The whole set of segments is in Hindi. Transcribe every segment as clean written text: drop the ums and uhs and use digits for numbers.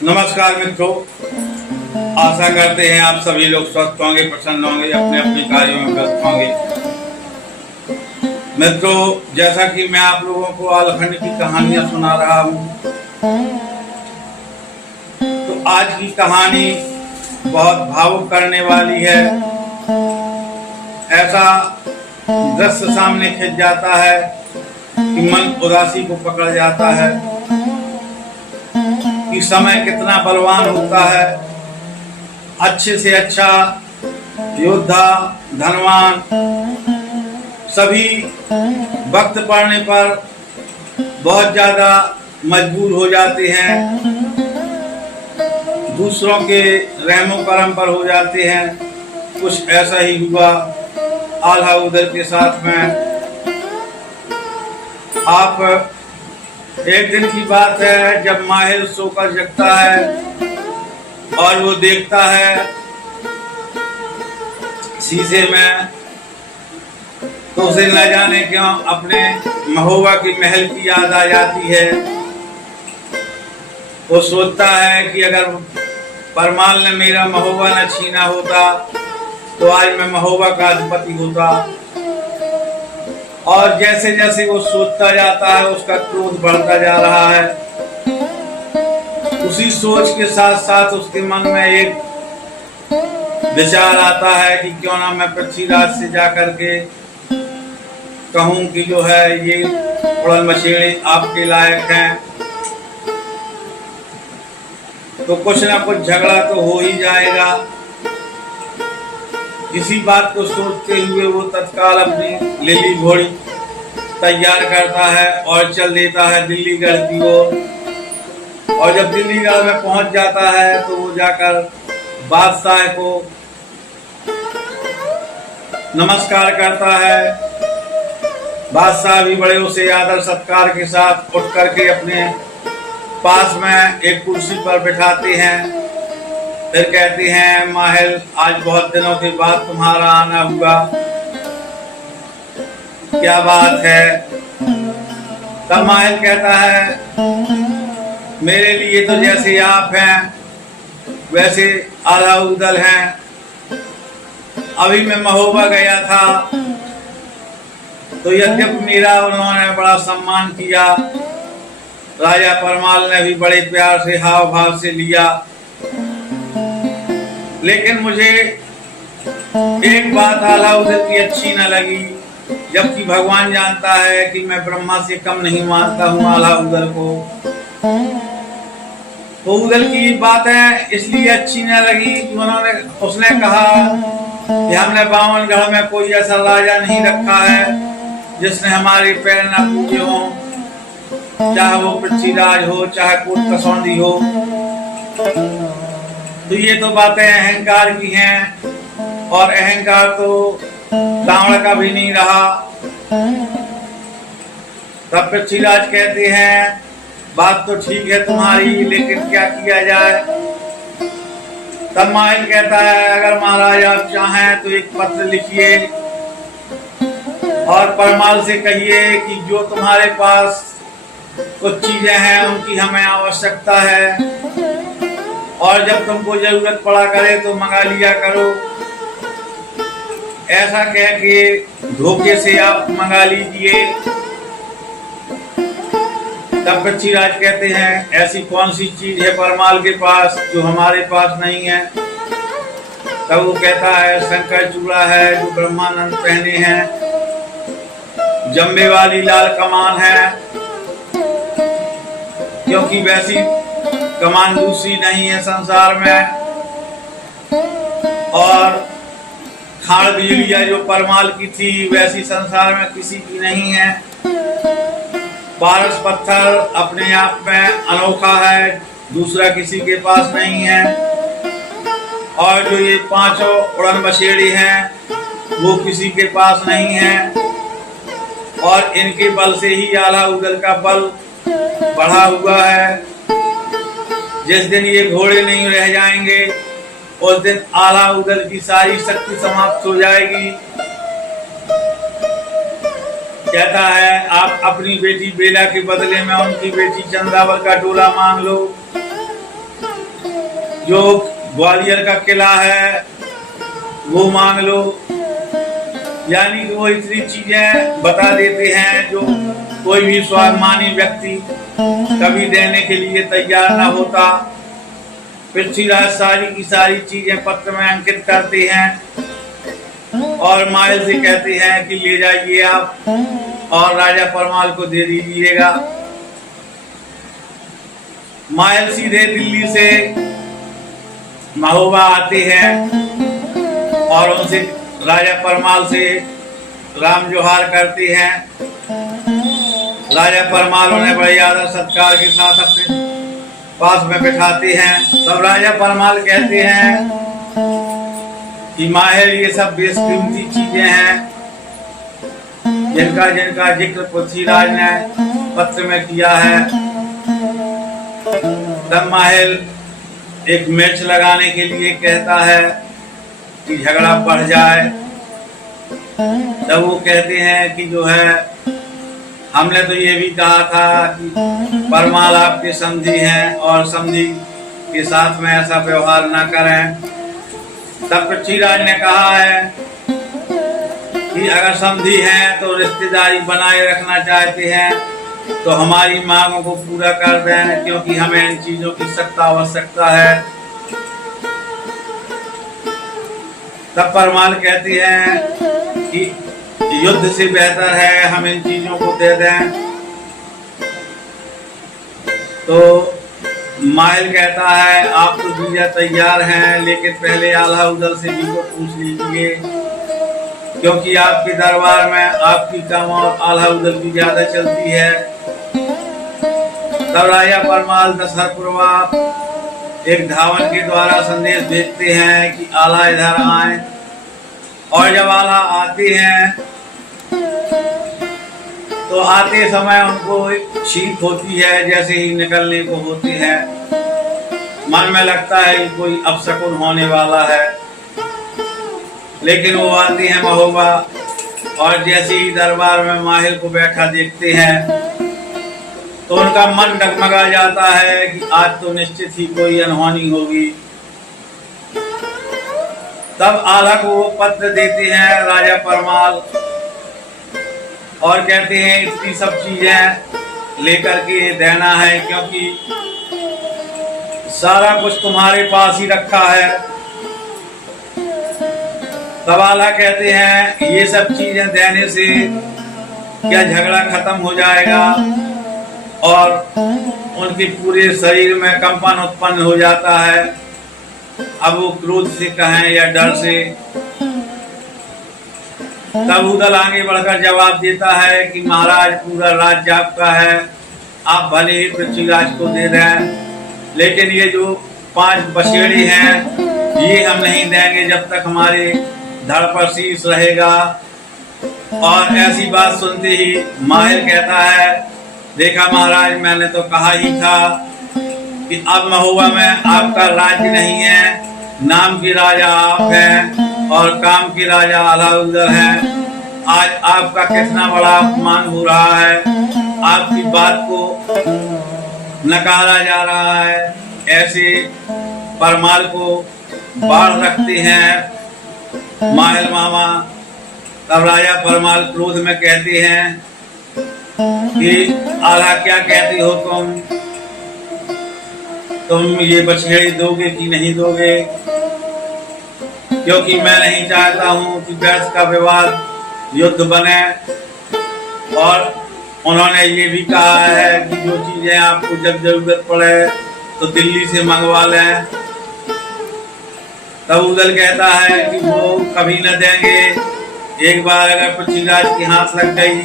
नमस्कार मित्रों, आशा करते हैं आप सभी लोग स्वस्थ होंगे, प्रसन्न होंगे, अपने अपने कार्यों में व्यस्त होंगे। मित्रों, जैसा कि मैं आप लोगों को आलखंड की कहानियां सुना रहा हूं, तो आज की कहानी बहुत भावुक करने वाली है। ऐसा दृश्य सामने खिंच जाता है कि मन उदासी को पकड़ जाता है कि समय कितना बलवान होता है। अच्छे से अच्छा योद्धा, धनवान सभी वक्त पड़ने पर बहुत ज्यादा मजबूर हो जाते हैं, दूसरों के रहमो करम पर हो जाते हैं। कुछ ऐसा ही हुआ आल्हा उदल के साथ में। आप एक दिन की बात है जब माहिर सोकर जगता है और वो देखता है शीशे में, तो उसे न जाने क्यों अपने महोबा की महल की याद आ जाती है। वो सोचता है कि अगर परमाल ने मेरा महोबा न छीना होता तो आज मैं महोबा का अधिपति होता। और जैसे जैसे वो सोचता जाता है उसका क्रोध बढ़ता जा रहा है। उसी सोच के साथ साथ उसके मन में एक विचार आता है कि क्यों ना मैं पृथ्वीराज से जाकर के कहूं कि जो है ये उड़न मछेड़े आपके लायक हैं, तो कुछ ना कुछ झगड़ा तो हो ही जाएगा। इसी बात को सोचते हुए वो तत्काल अपनी लिली घोड़ी तैयार करता है और चल देता है दिल्लीगढ़ की ओर। और जब दिल्लीगढ़ में पहुंच जाता है तो वो जाकर बादशाह को नमस्कार करता है। बादशाह भी बड़े उसे आदर सत्कार के साथ उठ करके अपने पास में एक कुर्सी पर बिठाते हैं। फिर कहते हैं, माहिल, आज बहुत दिनों के बाद तुम्हारा आना हुआ, क्या बात है? तब माहिल कहता है, मेरे लिए तो जैसे आप हैं वैसे आल्हा उदल हैं। अभी मैं महोबा गया था तो यद्यपि मेरा उन्होंने बड़ा सम्मान किया, राजा परमाल ने भी बड़े प्यार से हाव भाव से लिया, लेकिन मुझे एक बात आल्हा उदल की अच्छी न लगी। जबकि भगवान जानता है कि मैं ब्रह्मा से कम नहीं मानता हूँ आल्हा उदल को, तो उदल की बातें इसलिए अच्छी न लगी कि उसने कहा कि हमने बावनगढ़ में कोई ऐसा राजा नहीं रखा है जिसने हमारे पैर न पूजे हो, चाहे वो पृथ्वीराज हो चाहे कोट कसौंदी हो। तो ये तो बातें अहंकार की हैं, और अहंकार तो रावण का भी नहीं रहा। तब पृथ्वीराज कहते हैं, बात तो ठीक है तुम्हारी, लेकिन क्या किया जाए? तब माहिल कहता है, अगर महाराज आप चाहें तो एक पत्र लिखिए और परमाल से कहिए कि जो तुम्हारे पास कुछ चीजें हैं उनकी हमें आवश्यकता है, और जब तुमको जरूरत पड़ा करे तो मंगा लिया करो। ऐसा कह के धोखे से आप मंगा लीजिए। तब पृथ्वीराज कहते हैं, ऐसी कौन सी चीज है परमाल के पास जो हमारे पास नहीं है? तब वो कहता है, शंकर चूड़ा है जो ब्रह्मानंद पहने हैं, जम्बे वाली लाल कमान है, क्योंकि वैसी कमान दूसरी नहीं है संसार में, और खाड़ बिजलिया जो परमाल की थी वैसी संसार में किसी की नहीं है। पारस पत्थर अपने आप में अनोखा है, दूसरा किसी के पास नहीं है, और जो ये पांचों उड़न बछेड़ी हैं वो किसी के पास नहीं है, और इनके बल से ही आल्हा उदल का बल बढ़ा हुआ है। जिस दिन ये घोड़े नहीं रह जाएंगे उस दिन आल्हा उदल की सारी शक्ति समाप्त हो जाएगी। कहता है आप अपनी बेटी बेला के बदले में उनकी बेटी चंद्रावल का डोला मांग लो। जो ग्वालियर का किला है वो मांग लो। यानी कि वो इतनी चीजें बता देते हैं जो कोई भी स्वाभिमानी व्यक्ति कभी देने के लिए तैयार ना होता। पृथ्वीराज सारी की सारी चीजें पत्र में अंकित करते हैं और माहिल से कहते हैं कि ले जाइए आप और राजा परमाल को दे दीजिएगा। माहिल सीधे दिल्ली से महोबा आते हैं और उनसे राजा परमाल से राम जोहार करते हैं। राजा परमाल उन्हें बड़े आदर सत्कार के साथ अपने पास में बिठाते हैं। तब राजा परमाल कहते हैं कि माहिर ये सब बेशकीमती चीजें हैं जिनका जिनका जिक्र पृथ्वीराज ने पत्र में किया है। तब माहिर एक मिर्च लगाने के लिए कहता है कि झगड़ा बढ़ जाए। तब वो कहते हैं कि जो है हमने तो ये भी कहा था कि परमाल आपके समधी हैं और समधी के साथ में ऐसा व्यवहार ना करें। तब पृथ्वीराज ने कहा है कि अगर समधी हैं तो रिश्तेदारी बनाए रखना चाहते हैं तो हमारी मांगों को पूरा कर दें, क्योंकि हमें इन चीजों की सख्त आवश्यकता है। तब परमाल कहती हैं कि युद्ध से बेहतर है हम इन चीजों को दे दें। तो माहिल कहता है आप तो दीजिए तैयार हैं, लेकिन पहले आल्हा उदल से भी को पूछ लीजिए, क्योंकि आपके दरबार में आपकी कम और आल्हा उदल की ज्यादा चलती है। तब राजा परमाल दशरथपुरवा एक धावन के द्वारा संदेश भेजते हैं कि आल्हा इधर आए। और जब आल्हा आते हैं तो आते समय उनको छींक होती है, जैसे ही निकलने को होती है मन में लगता है कि कोई अपशकुन होने वाला है। लेकिन वो आते हैं महोबा और जैसे ही दरबार में माहिर को बैठा देखते हैं तो उनका मन डगमगा जाता है कि आज तो निश्चित ही कोई अनहोनी होगी। तब आल्हा को वो पत्र देते हैं राजा परमाल और कहते हैं इतनी सब चीजें लेकर के देना है, क्योंकि सारा कुछ तुम्हारे पास ही रखा है। तब आल्हा कहते हैं ये सब चीजें देने से क्या झगड़ा खत्म हो जाएगा, और उनके पूरे शरीर में कंपन उत्पन्न हो जाता है। अब वो क्रोध से कहें या डर से। तब उदल आगे बढ़कर जवाब देता है कि महाराज पूरा राज्य आपका है, आप भले ही पृथ्वीराज को दे दें, लेकिन ये जो 5 बछेड़े हैं ये हम नहीं देंगे जब तक हमारे धड़ पर शीश रहेगा। और ऐसी बात सुनते ही माहिर कहता है देखा महाराज, मैंने तो कहा ही था कि अब महोबा में आपका राज्य नहीं है, नाम की राजा आप हैं और काम की राजा आल्हा उदल हैं। आज आपका कितना बड़ा अपमान हो रहा है, आपकी बात को नकारा जा रहा है। ऐसे परमाल को बाढ़ रखते हैं माहिल मामा। तब राजा परमाल क्रोध में कहते हैं कि आल्हा क्या कहते हो तुम ये बछेड़ी दोगे कि नहीं दोगे, क्योंकि मैं नहीं चाहता हूं कि व्यर्थ का विवाद युद्ध बने। और उन्होंने ये भी कहा है कि जो चीजें आपको जब जरूरत पड़े तो दिल्ली से मंगवा लें। तब उदल कहता है कि वो कभी न देंगे, एक बार अगर पृथ्वीराज के हाथ लग गई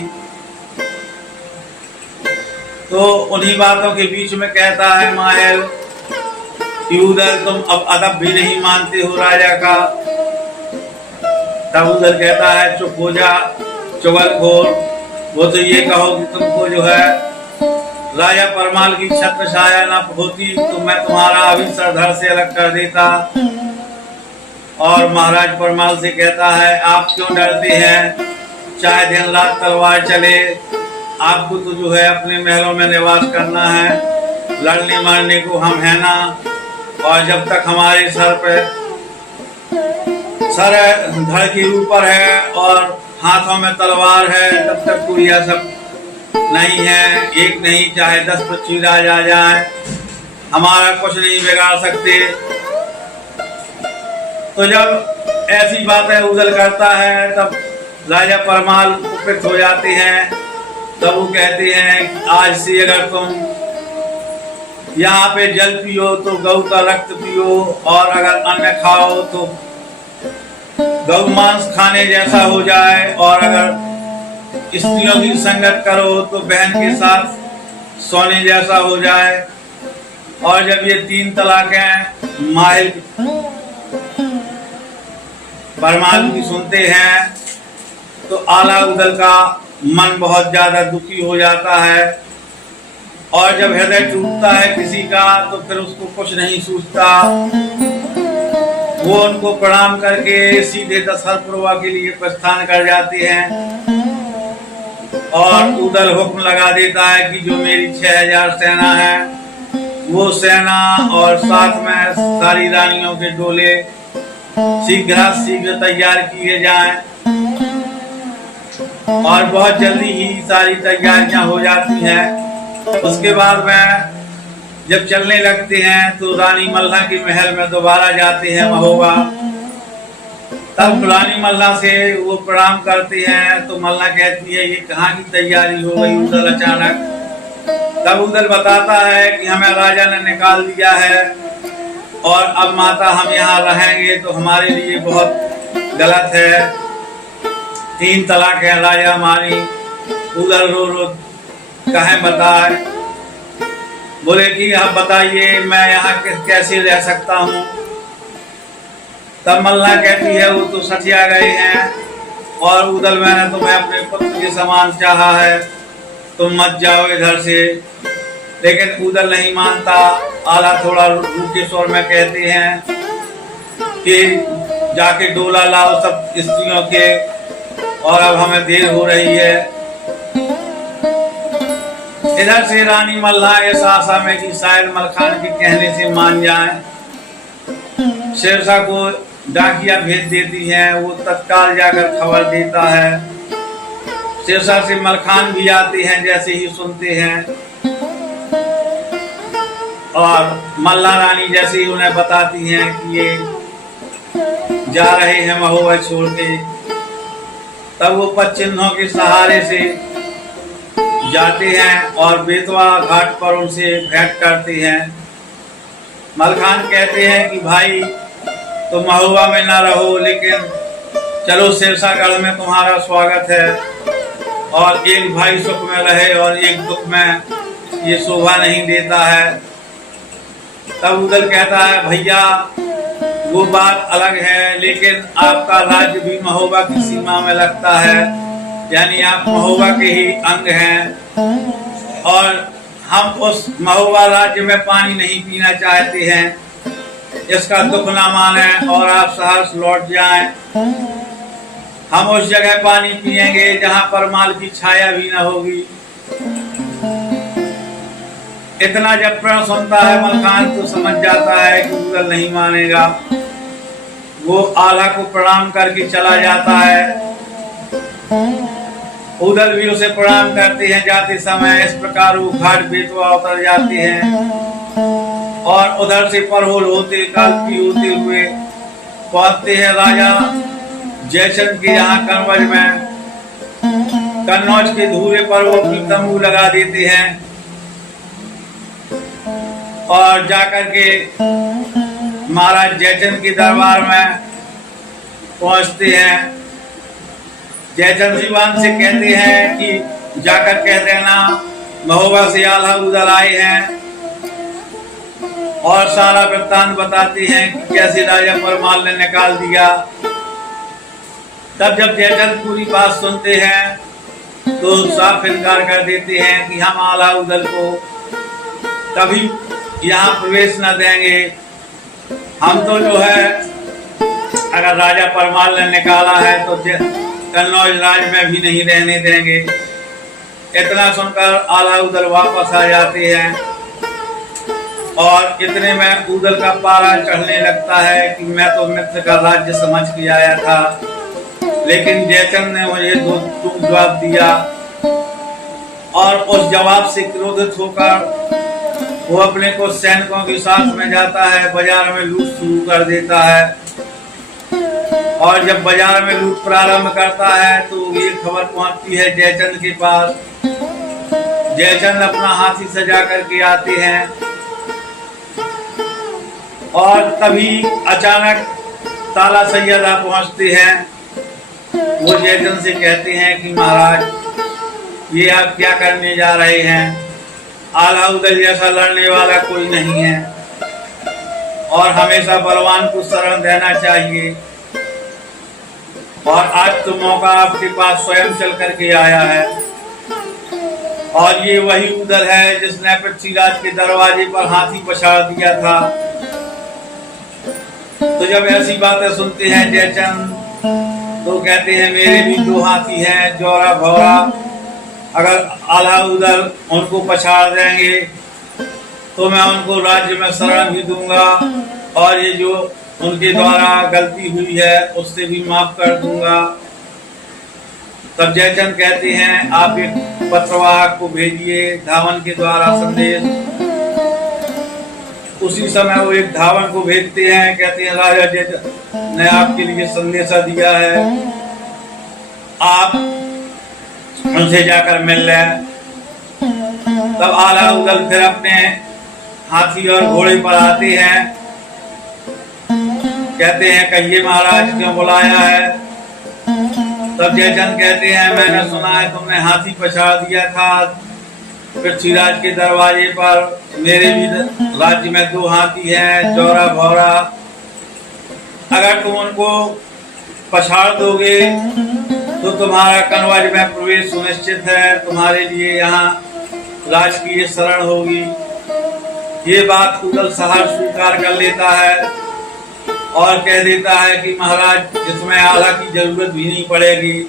तो। उन्हीं बातों के बीच में कहता है माहिर कि उदल तुम अब अदब भी नहीं मानते हो राजा का। तब उदल कहता है चुप हो जा चुगलखोर, वो तो ये कहो कि तुमको जो है राजा परमाल की छत्र छाया न होती तो मैं तुम्हारा अभी सरधर से अलग कर देता। और महाराज परमाल से कहता है आप क्यों डरते हैं, चाहे दिन रात तलवार चले, आपको तो जो है अपने महलों में निवास करना है, लड़ने मारने को हम है ना। और जब तक हमारे सर धड़ के ऊपर है और हाथों में तलवार है, तब तक कोई ऐसा नहीं है, एक नहीं चाहे 10 पृथ्वीराज आ जाए, हमारा कुछ नहीं बिगाड़ सकते। तो जब ऐसी बातें उदल करता है तब राजा परमाल कुपित हो जाते हैं। तब वो कहते हैं कि आज से अगर तुम यहाँ पे जल पियो तो गौ का रक्त पियो, और अगर अन्न खाओ तो गौ मांस खाने जैसा हो जाए, और अगर स्त्रियों की संगत करो तो बहन के साथ सोने जैसा हो जाए। और जब ये 3 तलाकें माहिल परमाल की सुनते हैं तो आला उदल का मन बहुत ज्यादा दुखी हो जाता है, और जब हृदय टूटता है किसी का तो फिर उसको कुछ नहीं सूझता। वो उनको प्रणाम करके सीधे दशरथपुरवा के लिए प्रस्थान कर जाते हैं, और उदल हुक्म लगा देता है कि जो मेरी 6000 सेना है वो सेना और साथ में सारी रानियों के डोले शीघ्र तैयार किए जाएं। और बहुत जल्दी ही सारी तैयारियां हो जाती हैं। उसके बाद में जब चलने लगते हैं तो रानी मल्ला के महल में दोबारा जाते हैं महोबा। तब रानी मल्ला से वो प्रणाम करते हैं तो मल्ला कहती है ये कहाँ की तैयारी हो गई उदल अचानक। तब उदल बताता है कि हमें राजा ने निकाल दिया है, और अब माता हम यहाँ रहेंगे तो हमारे लिए बहुत गलत है। 3 तलाक है राजा हमारी। उदल रो रो कहें बताए, बोले कि आप बताइए मैं यहाँ कैसे रह सकता हूँ। तब मल्ला कहती है वो तो सठिया गए हैं, और उदल मैंने तुम्हें अपने पुत्र के समान चाहा है, तुम मत जाओ इधर से। लेकिन उदल नहीं मानता। आला थोड़ा रूखे स्वर में कहते हैं कि जाके डोला लाओ सब स्त्रियों के, और अब हमें देर हो रही है। इधर से रानी मल्ला इस आशा में कि शायद मलखान के कहने से मान जाए, शेरशाह को डाकिया भेज देती हैं। वो तत्काल जाकर खबर देता है। शेरशाह से मलखान भी आते हैं जैसे ही सुनते हैं, और मल्ला रानी जैसे ही उन्हें बताती हैं कि ये जा रहे हैं महोबा छोड़ के, तब वो पच्चिन्हों के सहारे से जाते हैं और बेतवा घाट पर उनसे भेंट करते हैं। मलखान कहते हैं कि भाई तुम महोबा में ना रहो, लेकिन चलो शेरशाहगढ़ में तुम्हारा स्वागत है, और एक भाई सुख में रहे और एक दुख में ये शोभा नहीं देता है। तब उदल कहता है भैया वो बात अलग है, लेकिन आपका राज्य भी महोबा की सीमा में लगता है, यानी आप महोबा के ही अंग हैं, और हम उस महोबा राज्य में पानी नहीं पीना चाहते हैं। इसका दुख ना माने और आप सहर्ष लौट जाएं। हम उस जगह पानी पिएंगे जहां परमाल की छाया भी न होगी। इतना जब प्रण सुनता है मलखान तो समझ जाता है कि उदल नहीं मानेगा। वो आला को प्रणाम करके चला जाता है। उदल भी उसे प्रणाम करते हैं जाते समय। इस प्रकार वो घाट बेतवा उतर जाते हैं, और उधर से परहोल होते कालपी होते हुए पहुंचते हैं राजा जयचंद के यहाँ कन्नौज में। कन्नौज के धूरे पर वो अपनी तंबू लगा देते हैं, और जाकर के महाराज जयचंद के दरबार में पहुंचते हैं। जयचंद दीवान से कहते हैं कि जाकर कह देना महोबा से आला उदल आए हैं, और सारा वृत्तांत बताते हैं कि कैसे राजा परमाल ने निकाल दिया। तब जब जयचंद पूरी बात सुनते हैं तो साफ इनकार कर देते हैं कि हम आला उदल को कभी यहाँ प्रवेश न देंगे। हम तो जो है अगर राजा परमाल ने निकाला है तो कन्नौज राज में भी नहीं रहने देंगे। इतना सुनकर आला उदल वापस आ जाते हैं। और इतने में ऊदल का पारा चढ़ने लगता है कि मैं तो मित्र का राज्य समझ के आया था, लेकिन जयचंद ने मुझे दो टूक जवाब दिया। और उस जवाब से क्रोधित होकर वो अपने को सैनिकों के साथ में जाता है, बाजार में लूट शुरू कर देता है। और जब बाजार में लूट प्रारंभ करता है तो ये खबर पहुंचती है जयचंद के पास। जयचंद अपना हाथी सजा करके आते हैं और तभी अचानक ताला सैयदा पहुंचते हैं। वो जयचंद से कहते हैं कि महाराज, ये आप क्या करने जा रहे हैं? आला उदल जैसा लड़ने वाला कोई नहीं है और हमेशा बलवान को शरण देना चाहिए, और आज तो मौका आपके पास स्वयं चल करके आया है। और ये वही उदल है जिसने पृथ्वीराज के दरवाजे पर हाथी पछाड़ दिया था। तो जब ऐसी बातें सुनते हैं जयचंद तो कहते हैं मेरे भी दो हाथी हैं, जोरा भौरा। अगर आला उदल उनको पछाड़ देंगे तो मैं उनको राज्य में शरण भी दूंगा और ये जो उनके द्वारा गलती हुई है उससे भी माफ कर दूंगा। तब जयचंद कहते हैं आप एक पत्रवाहक को भेजिए धावन के द्वारा संदेश। उसी समय वो एक धावन को भेजते हैं, कहते हैं राजा जयचंद ने आपके लिए संदेशा दिया है, आप उनसे जाकर मिल लें। तब आला उदल फिर अपने हाथी और घोड़े पर आते हैं, कहते हैं कहिए महाराज क्यों बुलाया है? तब जयचंद कहते हैं मैंने सुना है तुमने हाथी पछाड़ दिया था पृथ्वीराज के दरवाजे पर। मेरे भी राज्य में दो हाथी हैं, जोरा भौरा। अगर तुम उनको पछाड़ दोगे तो तुम्हारा कनौज में प्रवेश सुनिश्चित है, तुम्हारे लिए यहाँ राजकीय शरण होगी। ये बात उदल सहर्ष स्वीकार कर लेता है और कह देता है कि महाराज इसमें आला की जरूरत भी नहीं पड़ेगी।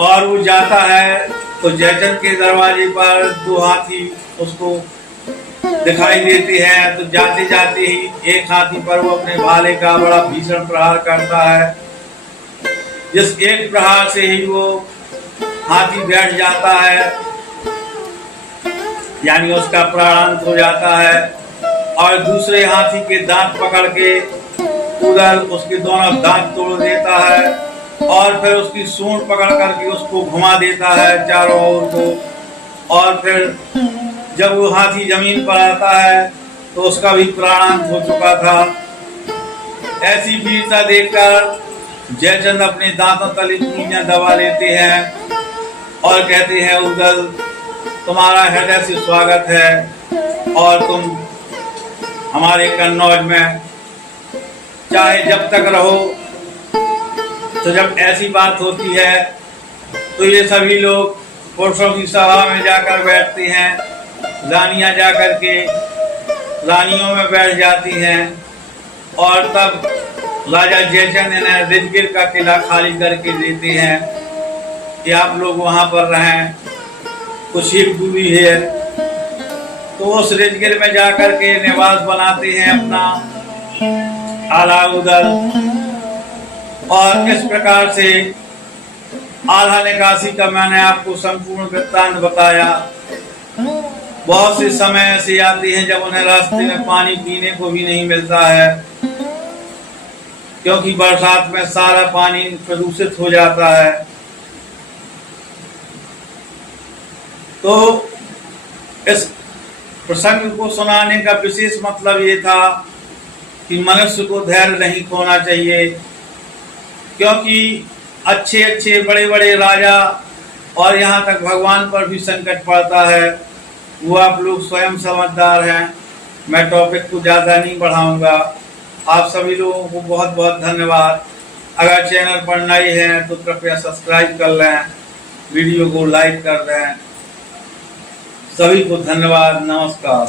और वो जाता है तो जयचंद के दरवाजे पर दो हाथी उसको दिखाई देते हैं। तो जाते जाते ही एक हाथी पर वो अपने भाले का बड़ा भीषण प्रहार करता है, जिस एक प्रहार से ही वो हाथी बैठ जाता है, यानी उसका प्राणांत हो जाता है। और दूसरे हाथी के दांत पकड़ के उदल उसके दोनों दांत तोड़ देता है और फिर उसकी सूंड पकड़ करके उसको घुमा देता है चारों ओर को। और फिर जब वो हाथी जमीन पर आता है तो उसका भी प्राणांत हो चुका था। ऐसी वीरता देखकर जयचंद अपने दांतों तले उंगलियां दबा लेते हैं और कहते हैं उदल तुम्हारा हृदय से स्वागत है और तुम हमारे कन्नौज में चाहे जब तक रहो। तो जब ऐसी बात होती है तो ये सभी लोग पुरुषों की सभा में जाकर बैठते हैं, रानियां जाकर के रानियों में बैठ जाती हैं। और तब राजा जयचंद ने रिजगिर का किला खाली करके देते हैं कि आप लोग वहां पर रहें, कुछ ही दूरी है। तो उस रिजगिर में जाकर के निवास बनाते हैं अपना आला उदल। और इस प्रकार से आधा निकासी का मैंने आपको संपूर्ण वृत्तांत बताया। बहुत से समय ऐसे आते हैं जब उन्हें रास्ते में पानी पीने को भी नहीं मिलता है, क्योंकि बरसात में सारा पानी प्रदूषित हो जाता है। तो इस प्रसंग को सुनाने का विशेष मतलब ये था कि मनुष्य को धैर्य नहीं खोना चाहिए, क्योंकि अच्छे अच्छे बड़े बड़े राजा और यहाँ तक भगवान पर भी संकट पड़ता है। वो आप लोग स्वयं समझदार हैं। मैं टॉपिक को ज़्यादा नहीं बढ़ाऊंगा। आप सभी लोगों को बहुत बहुत धन्यवाद। अगर चैनल पर नए हैं तो कृपया सब्सक्राइब कर लें, वीडियो को लाइक कर दें। सभी को धन्यवाद, नमस्कार।